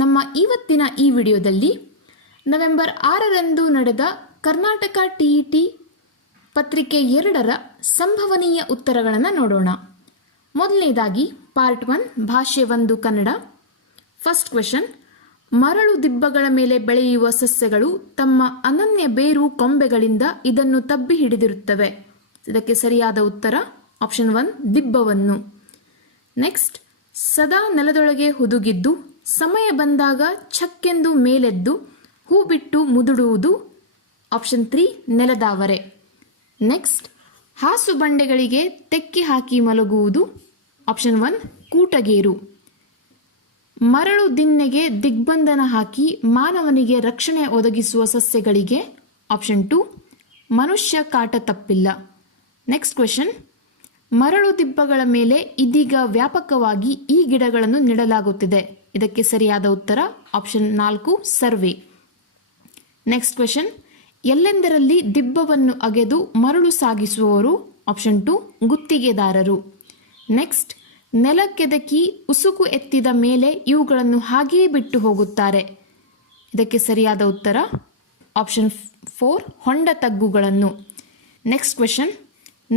ನಮ್ಮ ಇವತ್ತಿನ ಈ ವಿಡಿಯೋದಲ್ಲಿ ನವೆಂಬರ್ 6ರಂದು ನಡೆದ ಕರ್ನಾಟಕ ಟಿಇಟಿ ಪತ್ರಿಕೆ 2ರ ಸಂಭವನೀಯ ಉತ್ತರಗಳನ್ನು ನೋಡೋಣ. ಮೊದಲನೇದಾಗಿ ಪಾರ್ಟ್ 1 ಭಾಷೆ 1 ಕನ್ನಡ. ಫಸ್ಟ್ ಕ್ವೆಶನ್, ಮರಳು ದಿಬ್ಬಗಳ ಮೇಲೆ ಬೆಳೆಯುವ ಸಸ್ಯಗಳು ತಮ್ಮ ಅನನ್ಯ ಬೇರು ಕೊಂಬೆಗಳಿಂದ ಇದನ್ನು ತಬ್ಬಿ ಹಿಡಿದಿರುತ್ತವೆ. ಇದಕ್ಕೆ ಸರಿಯಾದ ಉತ್ತರ ಆಪ್ಷನ್ 1 ದಿಬ್ಬವನ್ನು. ನೆಕ್ಸ್ಟ್, ಸದಾ ನೆಲದೊಳಗೆ ಹುದುಗಿದ್ದು ಸಮಯ ಬಂದಾಗ ಛಕ್ಕೆಂದು ಮೇಲೆದ್ದು ಹೂ ಬಿಟ್ಟು ಮುದುಡುವುದು. ಆಪ್ಷನ್ 3 ನೆಲದಾವರೆ. ನೆಕ್ಸ್ಟ್, ಹಾಸು ಬಂಡೆಗಳಿಗೆ ತೆಕ್ಕಿ ಹಾಕಿ ಮಲಗುವುದು. ಆಪ್ಷನ್ 1 ಕೂಟಗೇರು. ಮರಳು ದಿನ್ನೆಗೆ ದಿಗ್ಬಂಧನ ಹಾಕಿ ಮಾನವನಿಗೆ ರಕ್ಷಣೆ ಒದಗಿಸುವ ಸಸ್ಯಗಳಿಗೆ. ಆಪ್ಷನ್ 2 ಮನುಷ್ಯ ಕಾಟ ತಪ್ಪಿಲ್ಲ. ನೆಕ್ಸ್ಟ್ ಕ್ವೆಶನ್, ಮರಳು ದಿಬ್ಬಗಳ ಮೇಲೆ ಇದೀಗ ವ್ಯಾಪಕವಾಗಿ ಈ ಗಿಡಗಳನ್ನು ನೆಡಲಾಗುತ್ತಿದೆ. ಇದಕ್ಕೆ ಸರಿಯಾದ ಉತ್ತರ ಆಪ್ಷನ್ 4 ಸರ್ವೆ. ನೆಕ್ಸ್ಟ್ ಕ್ವೆಶನ್, ಎಲ್ಲೆಂದರಲ್ಲಿ ದಿಬ್ಬವನ್ನು ಅಗೆದು ಮರಳು ಸಾಗಿಸುವವರು. ಆಪ್ಷನ್ 2 ಗುತ್ತಿಗೆದಾರರು. ನೆಕ್ಸ್ಟ್, ನೆಲಕ್ಕೆದಕಿ ಉಸುಕು ಎತ್ತಿದ ಮೇಲೆ ಇವುಗಳನ್ನು ಹಾಗೆಯೇ ಬಿಟ್ಟು ಹೋಗುತ್ತಾರೆ. ಇದಕ್ಕೆ ಸರಿಯಾದ ಉತ್ತರ ಆಪ್ಷನ್ 4 ಹೊಂಡ ತಗ್ಗುಗಳನ್ನು. ನೆಕ್ಸ್ಟ್ ಕ್ವೆಶನ್,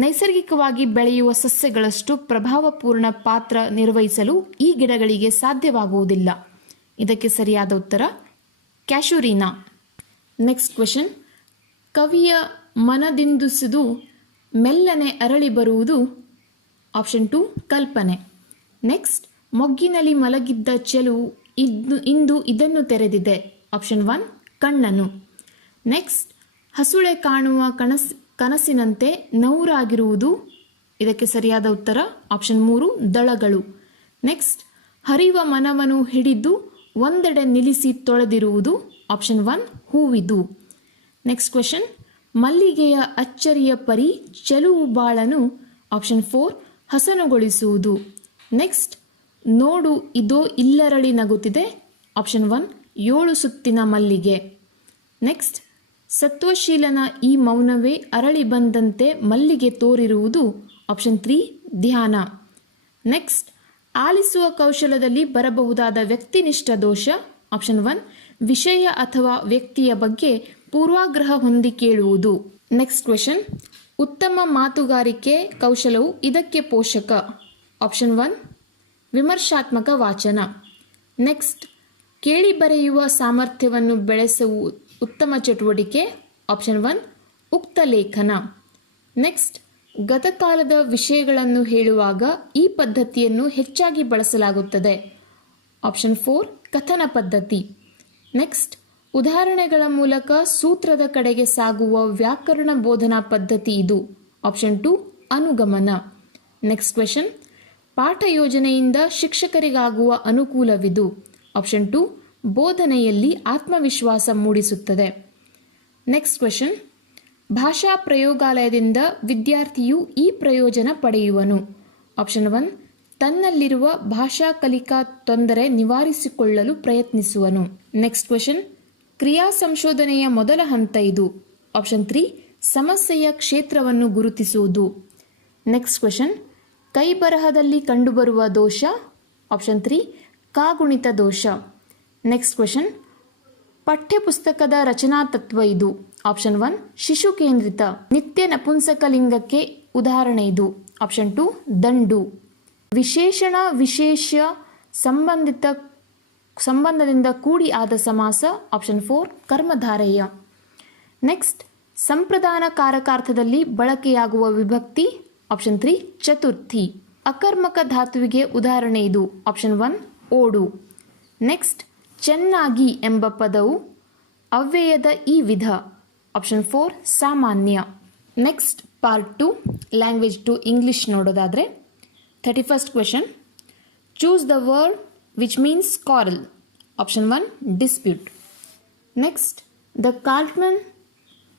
ನೈಸರ್ಗಿಕವಾಗಿ ಬೆಳೆಯುವ ಸಸ್ಯಗಳಷ್ಟು ಪ್ರಭಾವಪೂರ್ಣ ಪಾತ್ರ ನಿರ್ವಹಿಸಲು ಈ ಗಿಡಗಳಿಗೆ ಸಾಧ್ಯವಾಗುವುದಿಲ್ಲ. ಇದಕ್ಕೆ ಸರಿಯಾದ ಉತ್ತರ ಕ್ಯಾಶುರಿನಾ. ನೆಕ್ಸ್ಟ್ ಕ್ವೆಶನ್, ಕವಿಯ ಮನದಿಂದುಸಿದು ಮೆಲ್ಲನೆ ಅರಳಿ ಬರುವುದು. ಆಪ್ಷನ್ 2 ಕಲ್ಪನೆ. ನೆಕ್ಸ್ಟ್, ಮೊಗ್ಗಿನಲ್ಲಿ ಮಲಗಿದ್ದ ಚೆಲುವು ಇಂದು ಇದನ್ನು ತೆರೆದಿದೆ. ಆಪ್ಷನ್ 1 ಕಣ್ಣನು. ನೆಕ್ಸ್ಟ್, ಹಸುಳೆ ಕಾಣುವ ಕನಸಿನಂತೆ ನೌರಾಗಿರುವುದು. ಇದಕ್ಕೆ ಸರಿಯಾದ ಉತ್ತರ ಆಪ್ಷನ್ 3 ದಳಗಳು. ನೆಕ್ಸ್ಟ್, ಹರಿವ ಮನವನ್ನು ಹಿಡಿದು ಒಂದೆಡೆ ನಿಲ್ಲಿಸಿ ತೊಳೆದಿರುವುದು. ಆಪ್ಷನ್ 1 ಹೂವಿದು. ನೆಕ್ಸ್ಟ್ ಕ್ವೆಶನ್, ಮಲ್ಲಿಗೆಯ ಅಚ್ಚರಿಯ ಪರಿ ಚೆಲುವು ಬಾಳನು. ಆಪ್ಷನ್ 4 ಹಸನುಗೊಳಿಸುವುದು. ನೆಕ್ಸ್ಟ್, ನೋಡು ಇದೋ ಇಲ್ಲರಳಿ ನಗುತ್ತಿದೆ. ಆಪ್ಷನ್ 1 7 ಸುತ್ತಿನ ಮಲ್ಲಿಗೆ. ನೆಕ್ಸ್ಟ್, ಸತ್ವಶೀಲನ ಈ ಮೌನವೇ ಅರಳಿ ಬಂದಂತೆ ಮಲ್ಲಿಗೆ ತೋರಿರುವುದು. ಆಪ್ಷನ್ 3 ಧ್ಯಾನ. ನೆಕ್ಸ್ಟ್, ಆಲಿಸುವ ಕೌಶಲದಲ್ಲಿ ಬರಬಹುದಾದ ವ್ಯಕ್ತಿನಿಷ್ಠ ದೋಷ. ಆಪ್ಷನ್ 1 ವಿಷಯ ಅಥವಾ ವ್ಯಕ್ತಿಯ ಬಗ್ಗೆ ಪೂರ್ವಾಗ್ರಹ ಹೊಂದಿ ಕೇಳುವುದು. ನೆಕ್ಸ್ಟ್ ಕ್ವೆಶನ್, ಉತ್ತಮ ಮಾತುಗಾರಿಕೆ ಕೌಶಲವು ಇದಕ್ಕೆ ಪೋಷಕ. ಆಪ್ಷನ್ 1 ವಿಮರ್ಶಾತ್ಮಕ ವಾಚನ. ನೆಕ್ಸ್ಟ್, ಕೇಳಿ ಬರೆಯುವ ಸಾಮರ್ಥ್ಯವನ್ನು ಬೆಳೆಸುವ ಉತ್ತಮ ಚಟುವಟಿಕೆ. ಆಪ್ಷನ್ 1 ಉಕ್ತ ಲೇಖನ. ನೆಕ್ಸ್ಟ್, ಗತಕಾಲದ ವಿಷಯಗಳನ್ನು ಹೇಳುವಾಗ ಈ ಪದ್ಧತಿಯನ್ನು ಹೆಚ್ಚಾಗಿ ಬಳಸಲಾಗುತ್ತದೆ. ಆಪ್ಷನ್ 4 ಕಥನ ಪದ್ಧತಿ. ನೆಕ್ಸ್ಟ್, ಉದಾಹರಣೆಗಳ ಮೂಲಕ ಸೂತ್ರದ ಕಡೆಗೆ ಸಾಗುವ ವ್ಯಾಕರಣ ಬೋಧನಾ ಪದ್ಧತಿ ಇದು. ಆಪ್ಷನ್ 2 ಅನುಗಮನ. ನೆಕ್ಸ್ಟ್ ಕ್ವೆಶನ್, ಪಾಠ ಯೋಜನೆಯಿಂದ ಶಿಕ್ಷಕರಿಗಾಗುವ ಅನುಕೂಲವಿದು. ಆಪ್ಷನ್ 2 ಬೋಧನೆಯಲ್ಲಿ ಆತ್ಮವಿಶ್ವಾಸ ಮೂಡಿಸುತ್ತದೆ. ನೆಕ್ಸ್ಟ್ ಕ್ವೆಶನ್, ಭಾಷಾ ಪ್ರಯೋಗಾಲಯದಿಂದ ವಿದ್ಯಾರ್ಥಿಯು ಈ ಪ್ರಯೋಜನ ಪಡೆಯುವನು. ಆಪ್ಷನ್ 1 ತನ್ನಲ್ಲಿರುವ ಭಾಷಾ ಕಲಿಕಾ ತೊಂದರೆ ನಿವಾರಿಸಿಕೊಳ್ಳಲು ಪ್ರಯತ್ನಿಸುವನು. ನೆಕ್ಸ್ಟ್ ಕ್ವೆಶನ್, ಕ್ರಿಯಾ ಸಂಶೋಧನೆಯ ಮೊದಲ ಹಂತ ಇದು. ಆಪ್ಷನ್ 3 ಸಮಸ್ಯೆಯ ಕ್ಷೇತ್ರವನ್ನು ಗುರುತಿಸುವುದು. ನೆಕ್ಸ್ಟ್ ಕ್ವೆಶನ್, ಕೈ ಬರಹದಲ್ಲಿ ಕಂಡುಬರುವ ದೋಷ. ಆಪ್ಷನ್ 3 ಕಾಗುಣಿತ ದೋಷ. ನೆಕ್ಸ್ಟ್ ಕ್ವೆಶನ್, ಪಠ್ಯಪುಸ್ತಕದ ರಚನಾ ತತ್ವ ಇದು. ಆಪ್ಷನ್ 1 ಶಿಶು ಕೇಂದ್ರಿತ. ನಿತ್ಯ ನಪುಂಸಕಲಿಂಗಕ್ಕೆ ಉದಾಹರಣೆ ಇದು. ಆಪ್ಷನ್ 2 ದಂಡು. ವಿಶೇಷಣ ವಿಶೇಷ ಸಂಬಂಧದಿಂದ ಕೂಡಿ ಆದ ಸಮಾಸ. ಆಪ್ಷನ್ 4 ಕರ್ಮಧಾರಯ. ನೆಕ್ಸ್ಟ್, ಸಂಪ್ರದಾನ ಕಾರಕಾರ್ಥದಲ್ಲಿ ಬಳಕೆಯಾಗುವ ವಿಭಕ್ತಿ. ಆಪ್ಷನ್ 3 ಚತುರ್ಥಿ. ಅಕರ್ಮಕ ಧಾತುವಿಗೆ ಉದಾಹರಣೆ ಇದು. ಆಪ್ಷನ್ 1 ಓಡು. ನೆಕ್ಸ್ಟ್, ಚೆನ್ನಾಗಿ ಎಂಬ ಪದವು ಅವ್ಯಯದ ಈ ವಿಧ. ಆಪ್ಷನ್ 4 ಸಾಮಾನ್ಯ. Next part 2 language to English ನೋಡೋದಾದರೆ 31st question, choose the word which means quarrel. Option 1 dispute. Next, the cartman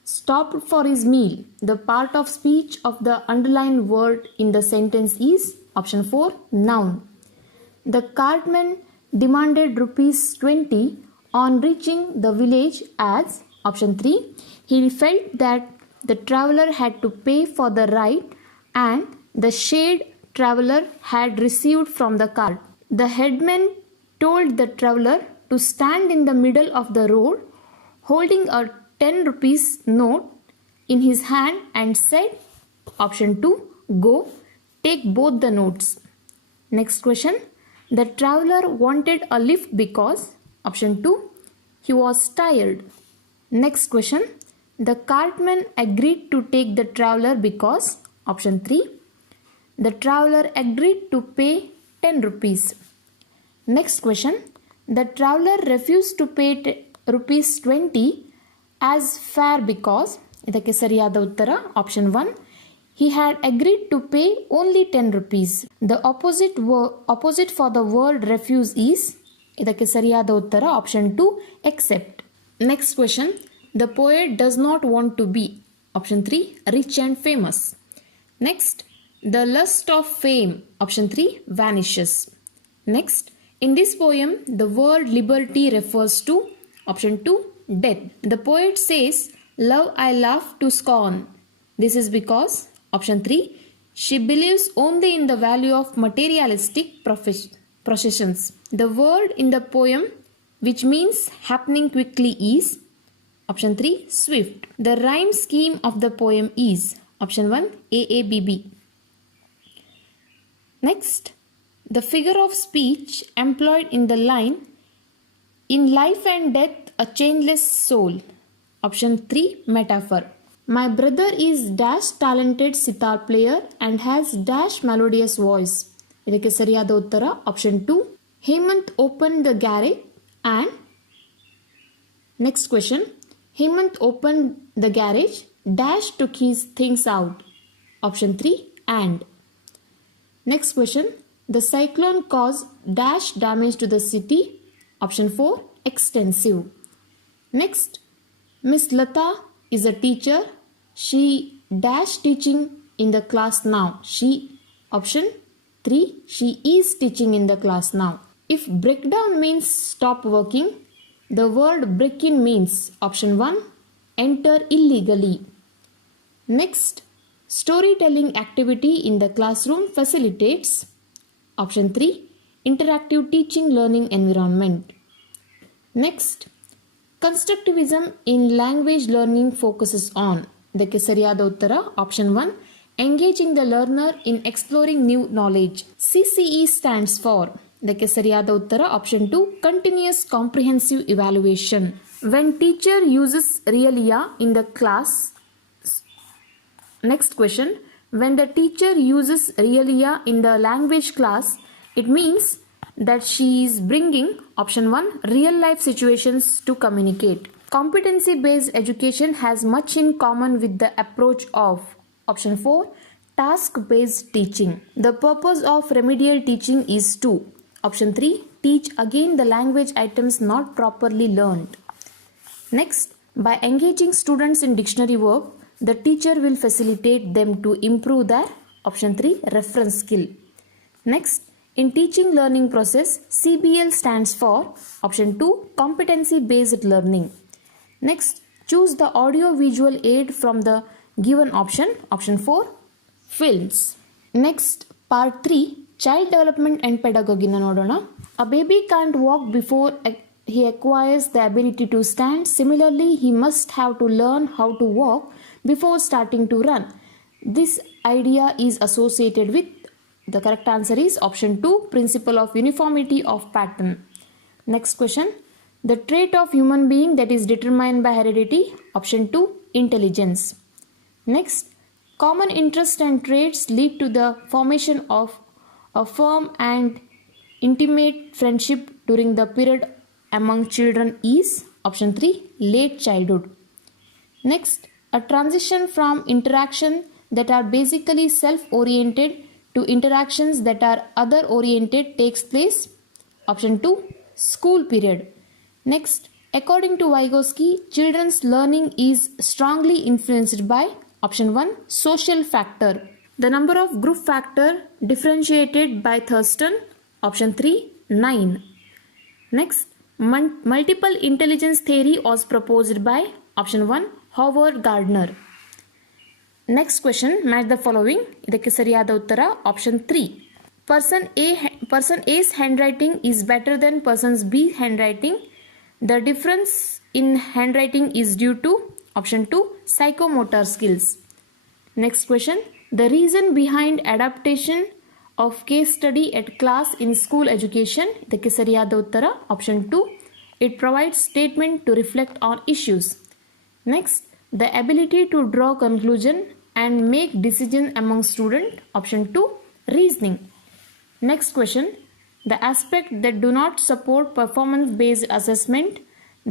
stopped for his meal. The part of speech of the underlined word in the sentence is. Option 4 noun. The cartman demanded ₹20 on reaching the village as. Option 3 he felt that the traveller had to pay for the ride and the shade traveller had received from the cart. The headman told the traveller to to stand in the middle of the road holding a 10 rupees note in his hand and said, option 2, go, take both the notes. Next question, the traveler wanted a lift because, option 2, he was tired. Next question, the cartman agreed to take the traveler because, option 3, the traveler agreed to pay 10 rupees. Next question, the traveler refused to pay rupees 20 as fare because, ಇದಕ್ಕೆ ಸರಿಯಾದ ಉತ್ತರ option 1, he had agreed to pay only 10 rupees. The opposite for the word refuse is, ಇದಕ್ಕೆ ಸರಿಯಾದ ಉತ್ತರ option 2, accept. Next question, the poet does not want to be, option 3, rich and famous. Next, the lust of fame, option 3, vanishes. Next, in this poem, the word liberty refers to, option 2, death. The poet says, love I love to scorn. This is because, option 3, she believes only in the value of materialistic possessions. The word in the poem which means happening quickly is, option 3, swift. The rhyme scheme of the poem is, option 1, AABB. Next, the figure of speech employed in the line, in life and death a changeless soul, option 3, metaphor. My brother is dash talented sitar player and has dash melodious voice. ಇದಕ್ಕೆ ಸರಿಯಾದ ಉತ್ತರ option 2, Hemant opened the garage and, next question, Hemant opened the garage, dash took his things out, option 3, and. Next question, the cyclone caused dash damage to the city, option 4, extensive. Next, Miss Lata is a teacher, she dash teaching in the class now. She, option 3, she is teaching in the class now. If breakdown means stop working, the word break in means, option 1, enter illegally. Next, storytelling activity in the classroom facilitates, option 3, interactive teaching learning environment. Next, constructivism in language learning focuses on, ಇದಕ್ಕೆ ಸರಿಯಾದ ಉತ್ತರ option 1, engaging the learner in exploring new knowledge. CCE stands for, ಇದಕ್ಕೆ ಸರಿಯಾದ ಉತ್ತರ option 2, continuous comprehensive evaluation. When teacher uses realia in the class, next question, when the teacher uses realia in the language class, it means that she is bringing, option 1, real life situations to communicate. Competency based education has much in common with the approach of, option 4, task based teaching. The purpose of remedial teaching is to, option 3, teach again the language items not properly learned. Next, by engaging students in dictionary work, the teacher will facilitate them to improve their, option 3, reference skill. Next, in teaching learning process, CBL stands for, option 2, competency based learning. Next, choose the audio visual aid from the given option, option 4, films. Next, part 3, child development and pedagogy na nodona. A baby can't walk before he acquires the ability to stand. Similarly, he must have to learn how to walk before starting to run. This idea is associated with, the correct answer is option 2, principle of uniformity of pattern. Next question, the trait of human being that is determined by heredity, option 2, intelligence. Next, common interests and traits lead to the formation of a firm and intimate friendship during the period among children is, option 3, late childhood. Next, a transition from interaction that are basically self-oriented to interactions that are other-oriented takes place, option 2, school period. Next, according to Vygotsky, children's learning is strongly influenced by, option 1, social factor. The number of group factor differentiated by Thurston, option 3, 9. Next, multiple intelligence theory was proposed by, option 1, Howard Gardner. Next question, match the following. ಇದಕ್ಕೆ ಸರಿಯಾದ ಉತ್ತರ option 3. Person A's handwriting is better than person B's handwriting. The difference in handwriting is due to option 2 psychomotor skills. Next question. The reason behind adaptation of case study at class in school education. ಇದಕ್ಕೆ ಸರಿಯಾದ ಉತ್ತರ option 2. It provides statement to reflect on issues. Next, the ability to draw conclusion and make decision among student. Option 2, reasoning. Next question. The aspect that do not support performance based assessment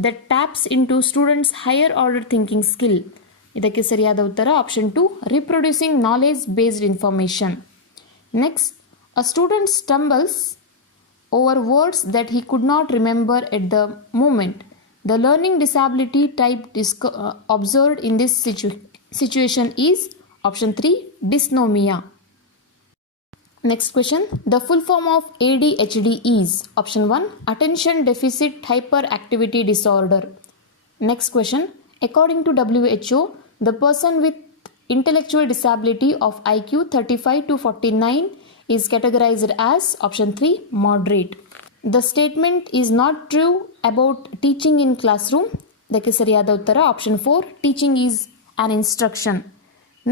that taps into students higher order thinking skill. ಇದಕ್ಕೆ ಸರಿಯಾದ ಉತ್ತರ option 2, reproducing knowledge based information. Next, a student stumbles over words that he could not remember at the moment. The learning disability type observed in this situation is option 3, dysnomia. Next question. The full form of ADHD is option 1, attention deficit hyperactivity disorder. Next question. According to WHO, the person with intellectual disability of IQ 35 to 49 is categorized as option 3, moderate. The statement is not true about teaching in classroom. ಇದಕ್ಕೆ ಸರಿಯಾದ ಉತ್ತರ option 4, teaching is an instruction.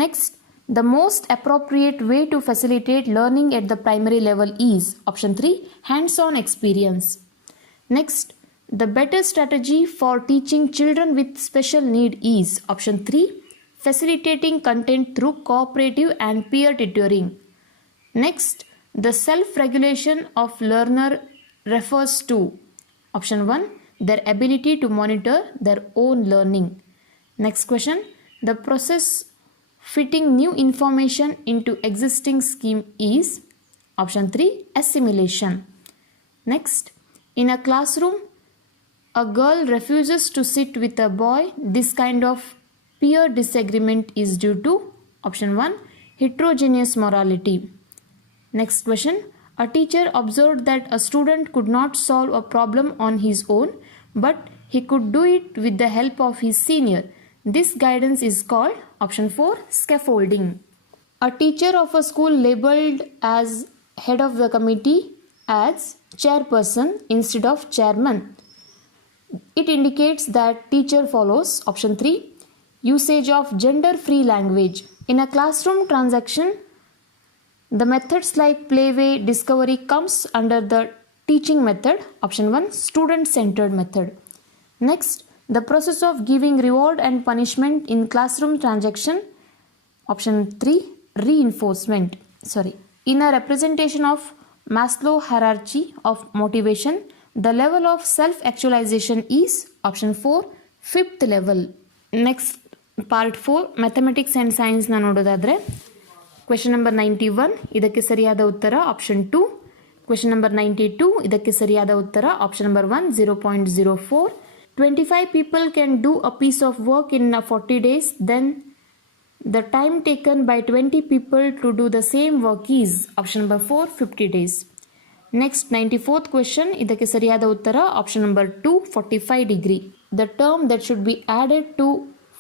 Next, the most appropriate way to facilitate learning at the primary level is option 3, hands-on experience. Next, the better strategy for teaching children with special need is option 3, facilitating content through cooperative and peer tutoring. Next, the self-regulation of learner refers to option 1, their ability to monitor their own learning. Next question, the process fitting new information into existing scheme is option 3, assimilation. Next, in a classroom, a girl refuses to sit with a boy. This kind of peer disagreement is due to option 1, heterogeneous morality. Next question, a teacher observed that a student could not solve a problem on his own, but he could do it with the help of his senior. This guidance is called option 4, scaffolding. A teacher of a school labeled as head of the committee as chairperson instead of chairman. It indicates that teacher follows option 3, usage of gender-free language. In a classroom transaction, the methods like playway discovery comes under the teaching method. Option 1, student-centered method. Next, the process of giving reward and punishment in classroom transaction. Option 3, reinforcement. In a representation of Maslow hierarchy of motivation, the level of self-actualization is option 4, 5th level. Next, part 4, mathematics and science na nododadre. Question number 91, ಇದಕ್ಕೆ ಸರಿಯಾದ ಉತ್ತರ option 2. Question number 92, ಇದಕ್ಕೆ ಸರಿಯಾದ ಉತ್ತರ option number 1, 0.04. 25 people can do a piece of work in 40 days. Then the time taken by 20 people to do the same work is option number 4, 50 days. Next, 94th question, ಇದಕ್ಕೆ ಸರಿಯಾದ ಉತ್ತರ option number 2, 45 degree. The term that should be added to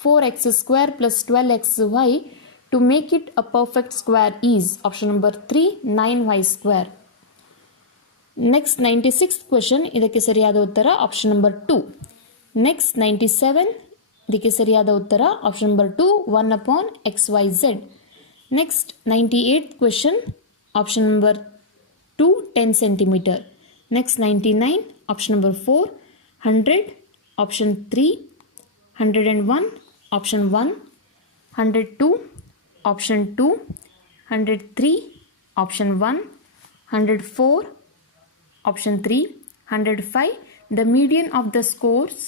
4x square plus 12xy to make it a perfect square is option number 3, 9y square. Next, 96th question, ಇದಕ್ಕೆ ಸರಿಯಾದ ಉತ್ತರ option number 2. Next, 97, ಇದಕ್ಕೆ ಸರಿಯಾದ ಉತ್ತರ option number 2, 1 upon xyz. Next, 98th question, option number 2, 10 centimeter. Next, 99, option number 4, 100, option 3, 101, option 1, 102, option 2, 103, option 1, 104, option 3, 105. The median of the scores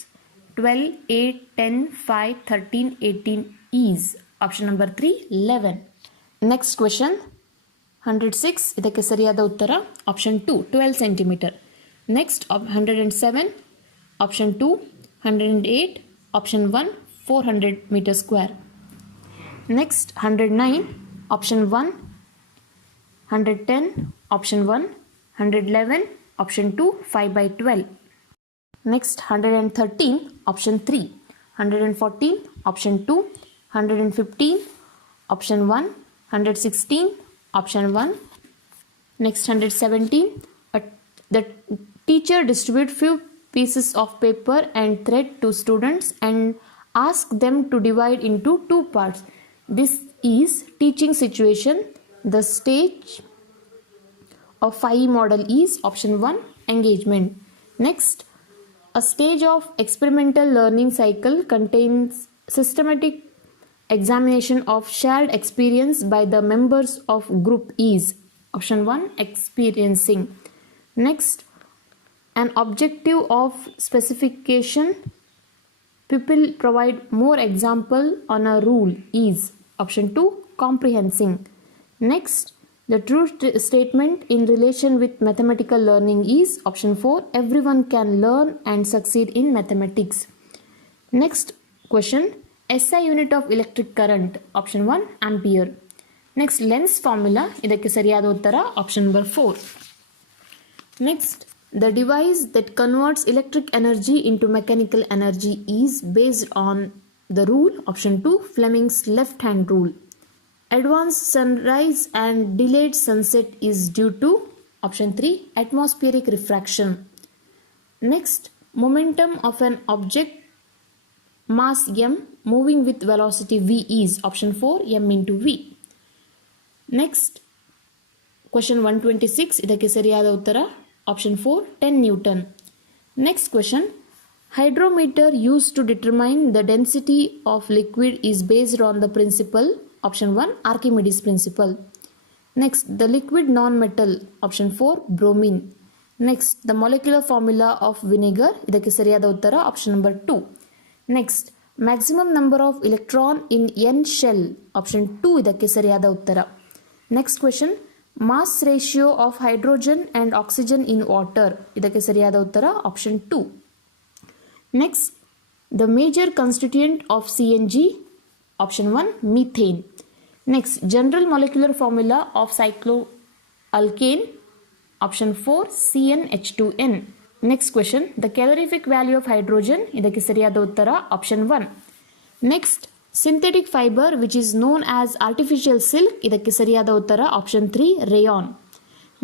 12, 8, 10, 5, 13, 18 is option number 3, 11. Next question, 106, ಇದಕ್ಕೆ ಸರಿಯಾದ ಉತ್ತರ option 2, 12 centimeter. Next, 107, option 2, 108, option 1, 400 meter square. Next, 109, option 1, 110, option 1, 111, option 2, 5 by 12. Next, 113, option 3, 114, option 2, 115, option 1, 116, option 1. Next, 117, the teacher distribute few pieces of paper and thread to students and ask them to divide into two parts. This is teaching situation. The stage of 5 model is option 1 engagement. Next, a stage of experimental learning cycle contains systematic examination of shared experience by the members of group is option 1 experiencing. Next, an objective of specification, people provide more example on a rule is option 2 comprehending. Next, the true statement in relation with mathematical learning is option 4 everyone can learn and succeed in mathematics. Next question, SI unit of electric current option 1 ampere. Next, Lenz formula ಇದಕ್ಕೆ ಸರಿಯಾದ ಉತ್ತರ option number 4. Next, the device that converts electric energy into mechanical energy is based on the rule option 2 Fleming's left hand rule. Advanced sunrise and delayed sunset is due to option 3 atmospheric refraction. Next, momentum of an object mass m moving with velocity v is option 4 m into v. Next, question 126 ಇದಕ್ಕೆ ಸರಿಯಾದ ಉತ್ತರ option 4 10 Newton. Next question, hydrometer used to determine the density of liquid is based on the principle option 1 Archimedes principle. Next, the liquid non-metal option 4 bromine. Next, the molecular formula of vinegar ಇದಕ್ಕೆ ಸರಿಯಾದ ಉತ್ತರ option number 2. Next, maximum number of electron in n shell option 2 ಇದಕ್ಕೆ ಸರಿಯಾದ ಉತ್ತರ. Next question, mass ratio of hydrogen and oxygen in water ಇದಕ್ಕೆ ಸರಿಯಾದ ಉತ್ತರ option 2. Next, the major constituent of CNG option 1 methane. Next, general molecular formula of cycloalkane option 4 CnH2n. Next question, the calorific value of hydrogen ಇದಕ್ಕೆ ಸರಿಯಾದ ಉತ್ತರ option 1. Next, synthetic fiber which is known as artificial silk ಇದಕ್ಕೆ ಸರಿಯಾದ ಉತ್ತರ option 3 rayon.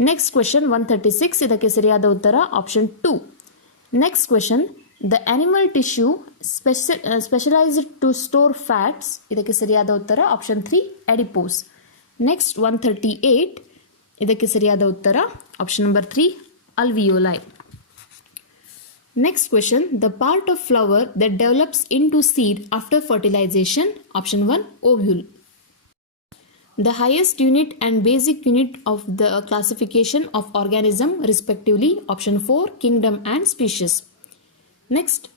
Next question 136 ಇದಕ್ಕೆ ಸರಿಯಾದ ಉತ್ತರ option 2. Next question, the animal tissue specialized to store fats ಇದಕ್ಕೆ ಸರಿಯಾದ ಉತ್ತರ option 3 adipose. Next 138 ಇದಕ್ಕೆ ಸರಿಯಾದ ಉತ್ತರ option number 3 alveoli. Next question, the part of flower that develops into seed after fertilization option 1 ovule. The highest unit and basic unit of the classification of organism respectively option 4 kingdom and species. Next,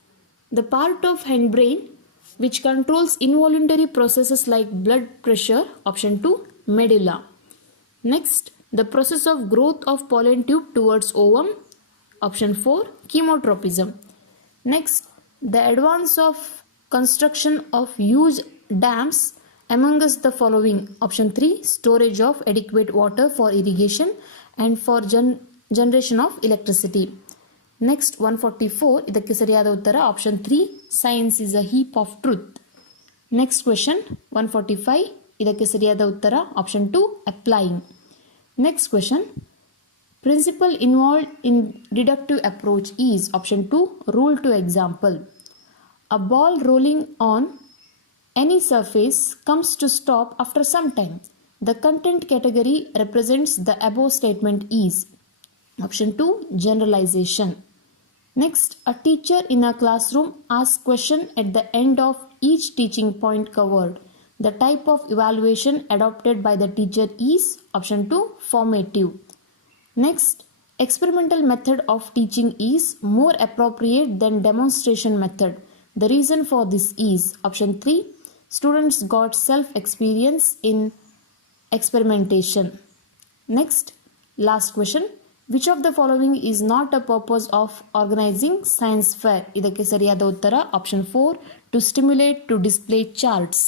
the part of hindbrain which controls involuntary processes like blood pressure option 2 medulla. Next, the process of growth of pollen tube towards ovum option 4 chemotropism. Next, the advance of construction of huge dams among us the following option 3 storage of adequate water for irrigation and for generation of electricity. Next 144 ಇದಕ್ಕೆ ಸರಿಯಾದ ಉತ್ತರ option 3 science is a heap of truth. Next question 145 ಇದಕ್ಕೆ ಸರಿಯಾದ ಉತ್ತರ option 2 applying. Next question, principle involved in deductive approach is option 2 rule to example. A ball rolling on any surface comes to stop after some time. The content category represents the above statement is option 2 generalization. Next, a teacher in a classroom asks question at the end of each teaching point covered. The type of evaluation adopted by the teacher is option 2 formative. Next, experimental method of teaching is more appropriate than demonstration method. The reason for this is option 3 students got self experience in experimentation. Next, last question, which of the following is not a purpose of organizing science fair ಇದಕ್ಕೆ ಸರಿಯಾದ ಉತ್ತರ option 4 to stimulate to display charts.